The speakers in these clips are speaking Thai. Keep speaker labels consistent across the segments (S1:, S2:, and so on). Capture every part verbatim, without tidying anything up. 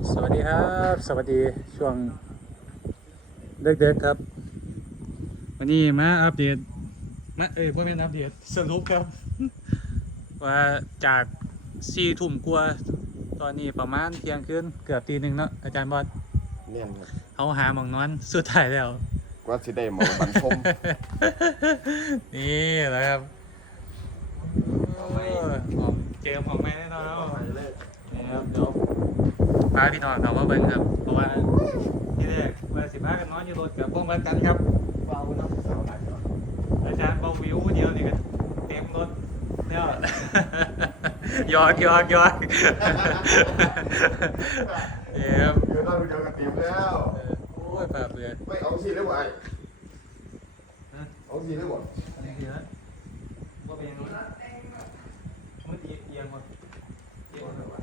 S1: สวัสดีครับสวัสดีช่วงเด็กๆครับวันนี้มาอัปเดตมาเอ้ยพวกแม่นอัปเดตสรุปครับว่าจากสี่ทุ่มกว่าตอนนี้ประมาณเที่ยงคืนเกือบตีหนึ่งเนาะอาจารย์บอส
S2: เนียนครับ
S1: เขาหาหมองนอนสุดท้ายแล้ว
S2: กว่าสิได้หมองบรรทม
S1: นี่แหละครับโอ้ยของเจอของแม่แน่นอนแล้วนี่ครับเดี๋ยวพาพี่น้องเขามาเบิ่งครับเพราะว่าที่แรกว่าสิพากันนอนอยู่รถกับพวกมันกันครับ
S2: เบาเนาะสาวหลายเนาะ
S1: อาจารย์เบาวิวเดียวนี่ก็เต็มรถเนี่ย หยอกหยอกหยอกเยี่ยม
S2: เดี๋ยวเราเจอกันเตรียมแล้ว
S1: โอ้ยแบบเลย
S2: ไม่เอาสิได้บ่ไอ้เอาสิได้บ่
S1: อะไรเยอะว่าเป็นยังไงมันเอียงว่ะเอียงว่ะ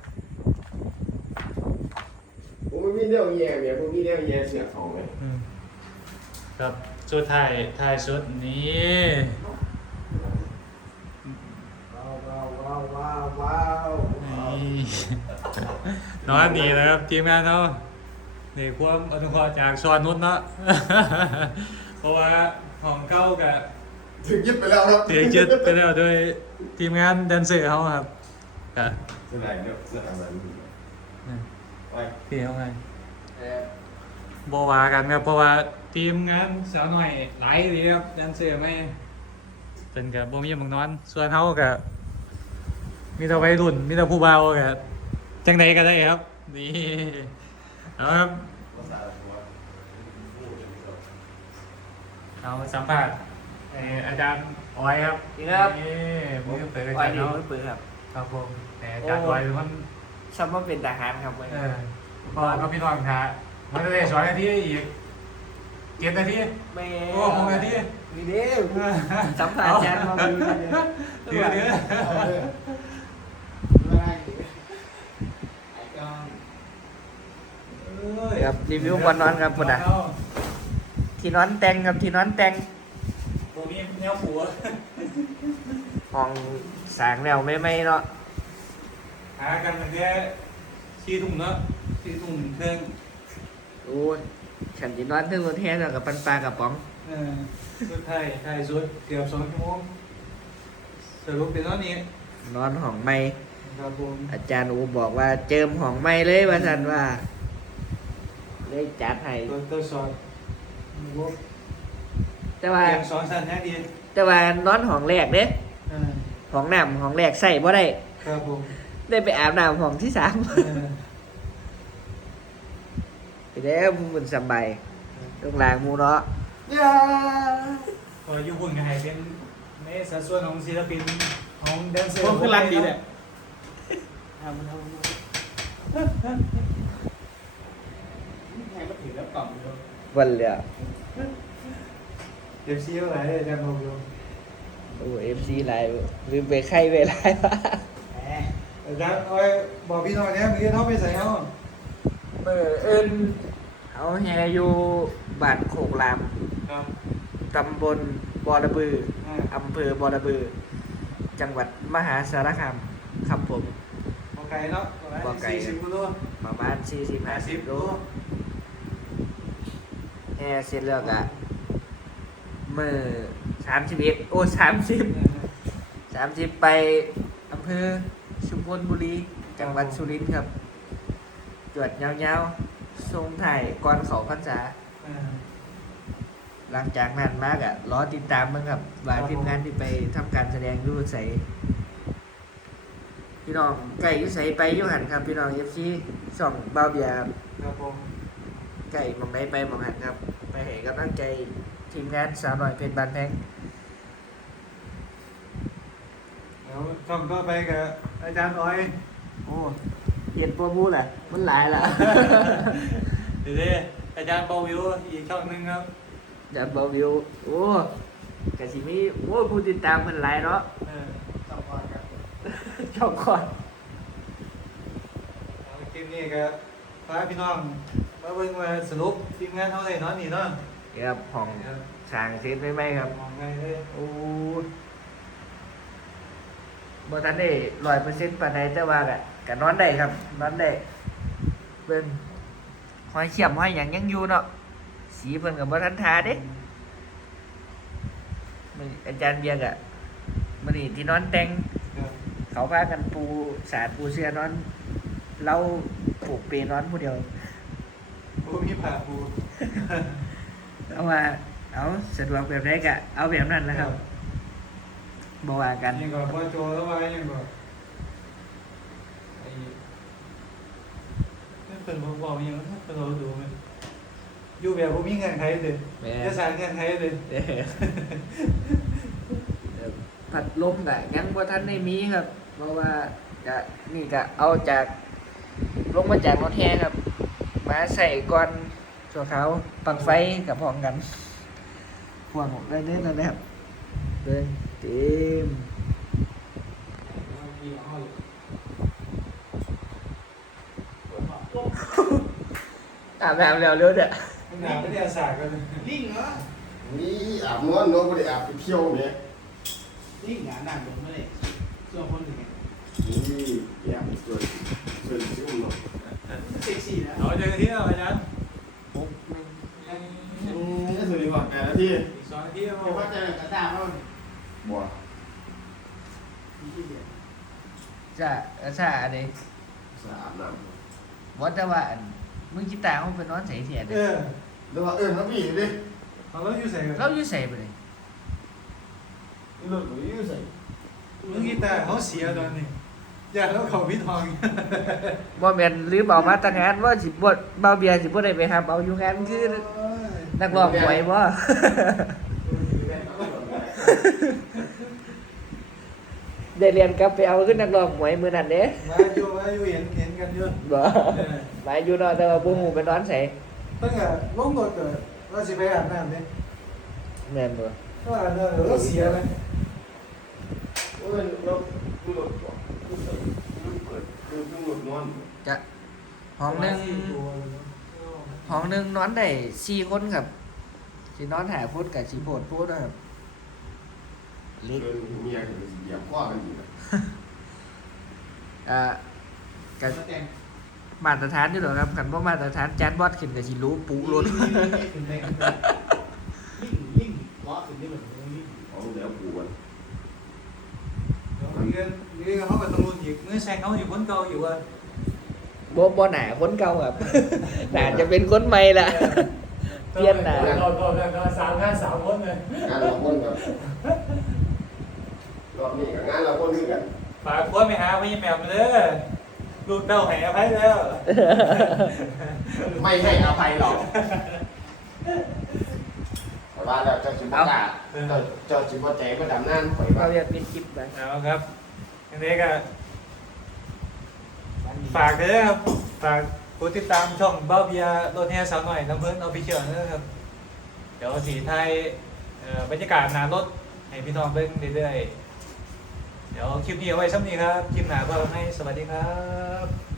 S2: ผมไม่มีแนวแย่เมียผมมีแนวแย่เสียของเลย
S1: ครับชุดไทยไทยชุดนี้
S2: ว้าวว้าวว้าวว้าวว้าว
S1: นี่นอนดีนะครับทีมงานเขานี่ความอนุเคราะห์จากชอนนุชเนาะ เพราะว่าของเก้ากับ
S2: ถึงยึดไปแล้วครับ
S1: เสียยึดไปแล้วโดยทีมงานแดนเซอร์เขาครับครับ
S2: เสื้อไหนเนี่ยเสื้ออะไรไป
S1: พี่เขาไง
S2: แอบ
S1: บวากันครับเพราะว่าทีมงานสาวหน่อยหลายดีครับแดนเซอร์ไม่เป็นกับบ่มีหมองนอนส่วนเขากับมีแต่วัยรุ่นมีแต่ผู้เบากับจังใดก็ได้ครับนี่เอาครับ
S2: ภาษาตัว
S1: เอาสัมภาษณ์เอ่ออาจารย์ออยครับ
S3: สวัสดีครับ
S1: นี่มือเปิดอา
S3: วั
S1: จาน รย์
S3: นี้
S1: เนาะ
S3: มือปืนครับ
S1: ครับผมแต่อาจารย์ออยมัน
S3: ซัมมาเป็นทหารครับวัน
S1: เอ
S3: นี้
S1: อพอก็พี่น้องค่ะมันจะได้สอนนาทีอีกเจ็ดนาที
S3: ไม่
S1: โอ้หกนาที
S3: มีเด้อสัมผัสอาจารย์มาดูกันเลย
S1: เดี๋ยวเดี๋ยว
S3: ครับรีวิววันนอนครับคุณอ่ะที่นอนแต่งครับที่นอนแต่ง
S1: โบมีแนวผัว
S3: ห้องสร้างแล้วไม่ไม่เนาะ
S1: หากันตั้งแต่ชี้ทุ่มเนาะชี้ทุ่มเครื่อง
S3: โอ้ยฉันที่นอนถึงวันแท้แล้วกับปันปลากระป๋อง
S1: เออสุดท้ายท้ายสุดเกือบสองชั่วโมงสรุปเป็นตอนนี้
S3: นอนห้องไม่
S1: ครับผม
S3: อาจารย์อูบอกว่าเจิมห้องไม่เลยว่าท่านว่าเลยจัดให้
S1: ตัวตัวสอน
S3: แต่ว่า
S1: เตรียมสอนสั้นแค่ดี
S3: แต่ว่านอนห้องแรกเด้
S1: เออ
S3: ห้องน้ำห้องแรกใส่บ่ได้
S1: ครับผม
S3: ได้ไปอาบน้ำห้องที่สาม
S1: เออ
S3: ไปแล้วมันสบายตรงหลางหมูเนาะ
S1: พออยู่พุ่นก็ให้เป็นในสัดส่วนของศิลปินของแดนเซอร์
S3: ผมคือรันดีแหละ
S1: ทำทำ
S3: วันเลยอะ
S1: เดี๋ยวชี้อะไรอาจารย์บอกอยู่
S3: โอ้เอฟซีไลน์ลืมไปไข่ไปไลน์วะ
S1: อาจารย์เอาไว้บอกพี่น้องเนี่ยมีเท่าไปใส่เอา
S3: เบอร์เอินเอาแฮอยู่บ้านโคกราม
S1: ครับ
S3: ตำบลบอระบือ
S1: อ่า
S3: อำเภอบอระบือ จังหวัดมหาสารคามครับผม
S1: บอกไก่เนาะ
S3: บอกไก่
S1: สี่สิบกิโล
S3: ประมาณสี่สิบห้าสิบโล
S1: โล
S3: แฮเสร็จแล้วก็เมื่อสามสิบเอ็ดโอ้สามสิบสามสิบไปอำเภอชุมพลบุรี จังหวัดสุรินทร์ครับ จวดยาวๆทรงถ่ายก่อนเขาพรรษา
S1: อ่า
S3: หลังจากนั้นมากอ่ะรอติดตามมั้งครับว่าทีมงานที่ไปทำการแสดงอยูใสพี่น้องไก่อยูใสไปอยูหันครับ พี่น้องเอฟซีส่องเบาเบียร์ครับ
S1: ครับผม
S3: ไก่หมองไหนไปหมองหันครับ ไปให้กำลังใจทีมงานสาวหน่อยเพชรบานแพง
S1: เดี๋ยวช่องก็ไปกับอาจารย์อ้อย
S3: โอ้เห็นโปรบูแหละมันหลายละ
S1: เดี๋ยวนี้อาจารย์เบาวิวอีกช่องหนึงครับ
S3: จะเบาวิวโอ้กะสิมีโอ้ผู้ติดตามมันหลายเนาะ
S1: เออ
S3: ช่องก่อน
S1: เอาคลิปนี้ก็พาพี่น้องมาเบิ่งมาสรุปทีมงานเท่าไหร่เนาะนี่เนาะ
S3: ครับห้อง
S1: ครับ
S3: สร้างเสร็จไหมไหมครับ
S1: มองไงเลย
S3: โอ้บ่ทันได้ร้อยเปอร์เซ็นต์ปานใดแต่ว่าก็ก็นอนได้ครับ นอนได้เบิ่งหอยเขียมหอยหยังยังอยู่เนาะสีเพิ่นกับบ่ทันทาเด้มื้อนี้อาจารย์เบียกอะมื้อนี้ที่นอนแต่ง
S1: ครับ
S3: เขาพากันปูสาดปูเสื้อนอนเราผูกเปนอนผู้เดียว
S1: โอ้มีผ่าปู
S3: เอาว่าเอาสะดวกแบบไหนก็เอาแบบนั้นแหละครับบ่ว่ากัน
S1: ยังก็พ่อโจแล้วว่ายังก็ไอ้เป็นบอกบอกยังเป็นเราดูมันอยู่แบบผมมีเงินไทยเลย
S3: แม่
S1: จะสร้างเงินไทยเลย
S3: เด้อพัดลมก็ยังบ่ทันได้มีครับ เพราะว่าก็นี่ก็เอาจากลงมาจากรถแห่ครับ มาใส่ก่อนชั่วเขาวปลั๊กไฟกับพร้อมกันพ่วงได้เด้อนั่นแหละครับเดินเต็มอาบน้ำแล้วเร็วเด้อ
S1: หนาไม่ได้ศาสตร์กัน
S4: ลิงเหรอ
S2: นี่อาบนวดนวดไม่ได้อาบไปเที่ยวเนี่ย
S4: ลิงหนาหนักลงไม่ได้ส่วนคนหนึ่ง
S2: นี่อยากไปช่วยช่วยชิวหน่อย
S4: เซ็กซี่นะ
S1: เอาเจอที่แล้วอาจารย์
S3: หกหนึ่ง
S2: อืมนี่สุดยอดแต่ละที่
S1: อีกสองที่แล้ว
S4: เดี๋ยวว่าจะกระตามแล้ว
S2: บัว
S3: จะเออซาอันนี้
S2: สะอาดน้
S3: ว่าแต่ว่าอันมึงกีตาร์เขาเป็นนอนใส่เสีย
S1: เอ
S3: เนี่ย
S1: อ
S2: ำแล้วว่าเอิญนะพี่ดิ
S1: เอาแล้วอยู่ใส่กัน
S3: เราอยู่ใส่ไปเลย
S2: นี่รถกูอยู่ใส่
S1: มึงกีตาร์เขาเสียตอนนี้อยากแล้วเขาพิทอง
S3: บ่แม่นหรือเบามาแตางานว่าสิบ่เบาเบียร์สิบ่ได้ไปหาเบาอยู่งานคือนักร้องหวยบ่ ได้เรียนกลับไปเอาขึ้นนักร้องหวยมื้อนั้นเด้
S1: มาอยู่มาอยู่เห็นเห็นกันเยอะ
S3: บ่หมายอยู่เนาะแต่ว่าบ่ฮู้ไปนอนใส่
S1: ตั้งแต่ลงรถเกิดเราสิไปอาบน้ำเนี่ย
S3: แม่นบ่
S1: ก็อาบน้ำเราเสียเลย
S2: โอ้ยรถกูรถก่อนกูใส่กูเปิดกูกูรถนอน
S3: จะห้องหนึงห้องหนึงนอนได้สี่คนครับสินอนหาพุทธกับสิโพดพุทธครับเล็ก
S2: เดินเมียกันเหยียบข้อกันอยู่นะ
S3: อ่าก็
S4: มาแต่ง
S3: มาตรฐานอยู่หรอครับคันบ่มาตรฐานจานบอดขึ้นก็สิรู้ปูรถ
S4: ลิงลิงล้อขึ้นได้แบบลิง
S2: เอาแล้วกูมัน
S1: เงินเงินเขาก็ต้องรู้อีกเงินแซงเขาอยู่คนเก่าอยู่ว่า
S3: บ่บ่หนาคนเก่าครับ หนาจะเป็นคนใหม่ละเปลี่ยนหนา
S1: เราเราเราสามงานสามคนเลย
S2: งานเราคนกับรอบนี้กับงานเราคนคือกัน
S1: ฝากคนไปหาพี่แมวมาเลยลูกเต้าแห่อภัยแล้ว
S2: ไม่ให้อภัยหรอกแต่ว่าเราจะชิบกาเราจะชิบใจก็ดำนั่นข่อย
S3: เรา
S2: ว่า
S3: อยากเป็นคลิปไป
S1: เอาครับอันนี้ก็ฝากเลยครับฝากกดติดตามช่องเบ้าเบียร์รถแห่สาวหน่อยน้ำเพื่อนออฟฟิเชียลนะครับเดี๋ยวสีไทยเอ่อบรรยากาศหนารถให้พี่น้องเบิ่งเรื่อยๆเดี๋ยวคลิปนี้เอาไว้ซ้ำนี้ครับคลิปหน้าก็ให้สวัสดีครับ